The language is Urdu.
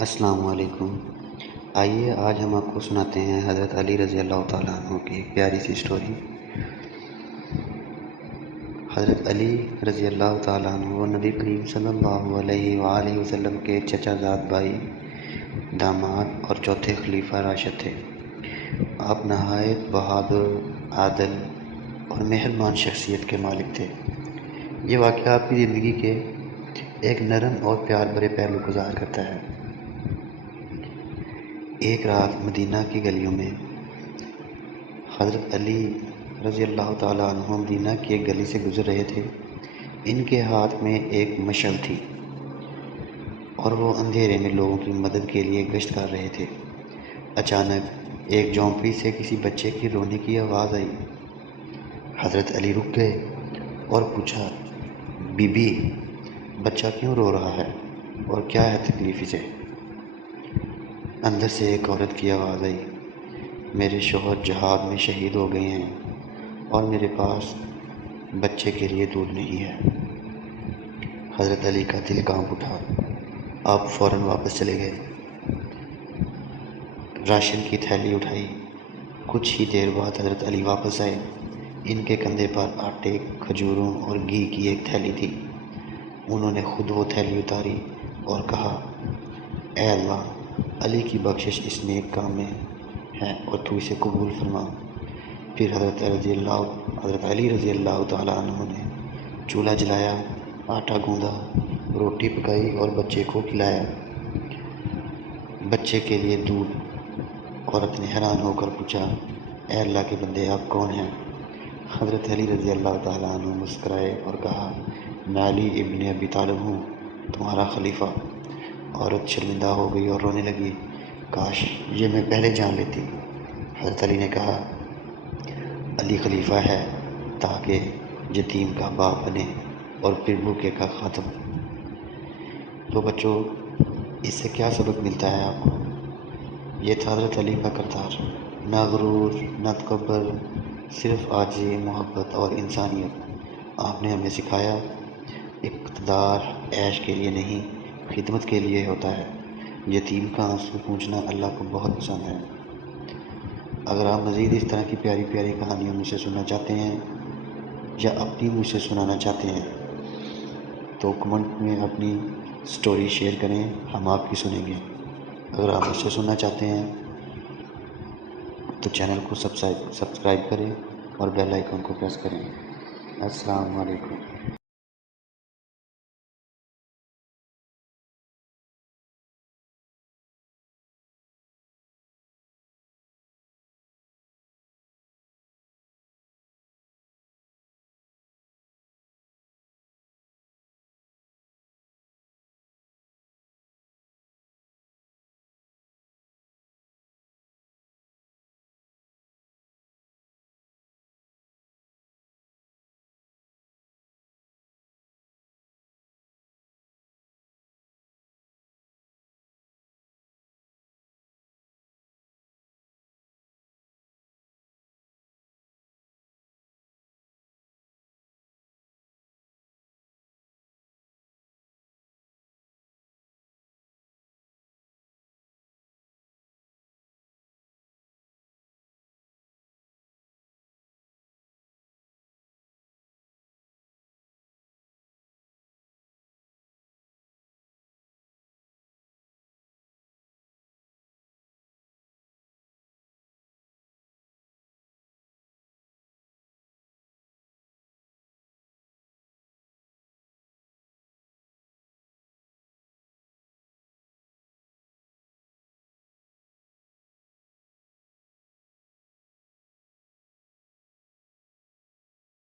السلام علیکم۔ آئیے آج ہم آپ کو سناتے ہیں حضرت علی رضی اللہ تعالیٰ عنہ کی ایک پیاری سی اسٹوری۔ حضرت علی رضی اللہ تعالیٰ عنہ وہ نبی کریم صلی اللہ علیہ وآلہ وسلم کے چچا زاد بھائی، داماد اور چوتھے خلیفہ راشد تھے۔ آپ نہایت بہادر، عادل اور مہربان شخصیت کے مالک تھے۔ یہ واقعہ آپ کی زندگی کے ایک نرم اور پیار بھرے پہلو کو ظاہر کرتا ہے۔ ایک رات مدینہ کی گلیوں میں حضرت علی رضی اللہ تعالیٰ عنہ مدینہ کی ایک گلی سے گزر رہے تھے۔ ان کے ہاتھ میں ایک مشعل تھی اور وہ اندھیرے میں لوگوں کی مدد کے لیے گشت کر رہے تھے۔ اچانک ایک جھونپڑی سے کسی بچے کی رونے کی آواز آئی۔ حضرت علی رک گئے اور پوچھا، بی بی، بچہ کیوں رو رہا ہے اور کیا ہے تکلیف اسے؟ اندر سے ایک عورت کی آواز آئی، میرے شوہر جہاد میں شہید ہو گئے ہیں اور میرے پاس بچے کے لیے دودھ نہیں ہے۔ حضرت علی کا دل کانپ اٹھا۔ آپ فوراً واپس چلے گئے، راشن کی تھیلی اٹھائی۔ کچھ ہی دیر بعد حضرت علی واپس آئے۔ ان کے کندھے پر آٹے، کھجوروں اور گھی کی ایک تھیلی تھی۔ انہوں نے خود وہ تھیلی اتاری اور کہا، اے اللہ، علی کی بخشش اس نیک کام میں ہے اور تو اسے قبول فرما۔ پھر حضرت علی رضی اللہ تعالیٰ عنہ نے چولہا جلایا، آٹا گوندا، روٹی پکائی اور بچے کو کھلایا۔ بچے کے لیے دودھ۔ عورت نے حیران ہو کر پوچھا، اے اللہ کے بندے، آپ کون ہیں؟ حضرت علی رضی اللہ تعالیٰ عنہ مسکرائے اور کہا، میں علی ابن ابی طالب ہوں، تمہارا خلیفہ۔ عورت شرمندہ ہو گئی اور رونے لگی، کاش یہ میں پہلے جان لیتی۔ حضرت علی نے کہا، علی خلیفہ ہے تاکہ یتیم کا باپ بنے اور پھر بھوکے کا خاتم۔ تو بچوں، اس سے کیا سبق ملتا ہے آپ کو؟ یہ تھا حضرت علی کا کردار، نہ غرور، نہ تکبر، صرف عاجزی، محبت اور انسانیت۔ آپ نے ہمیں سکھایا، اقتدار عیش کے لیے نہیں، خدمت کے لیے ہوتا ہے۔ یتیم کا آنسو پوچھنا اللہ کو بہت پسند ہے۔ اگر آپ مزید اس طرح کی پیاری پیاری کہانیاں مجھ سے سننا چاہتے ہیں یا اپنی مجھ سے سنانا چاہتے ہیں تو کمنٹ میں اپنی سٹوری شیئر کریں، ہم آپ کی سنیں گے۔ اگر آپ مجھ سے سننا چاہتے ہیں تو چینل کو سبسکرائب کریں اور بیل آئیکن کو پریس کریں۔ السلام علیکم۔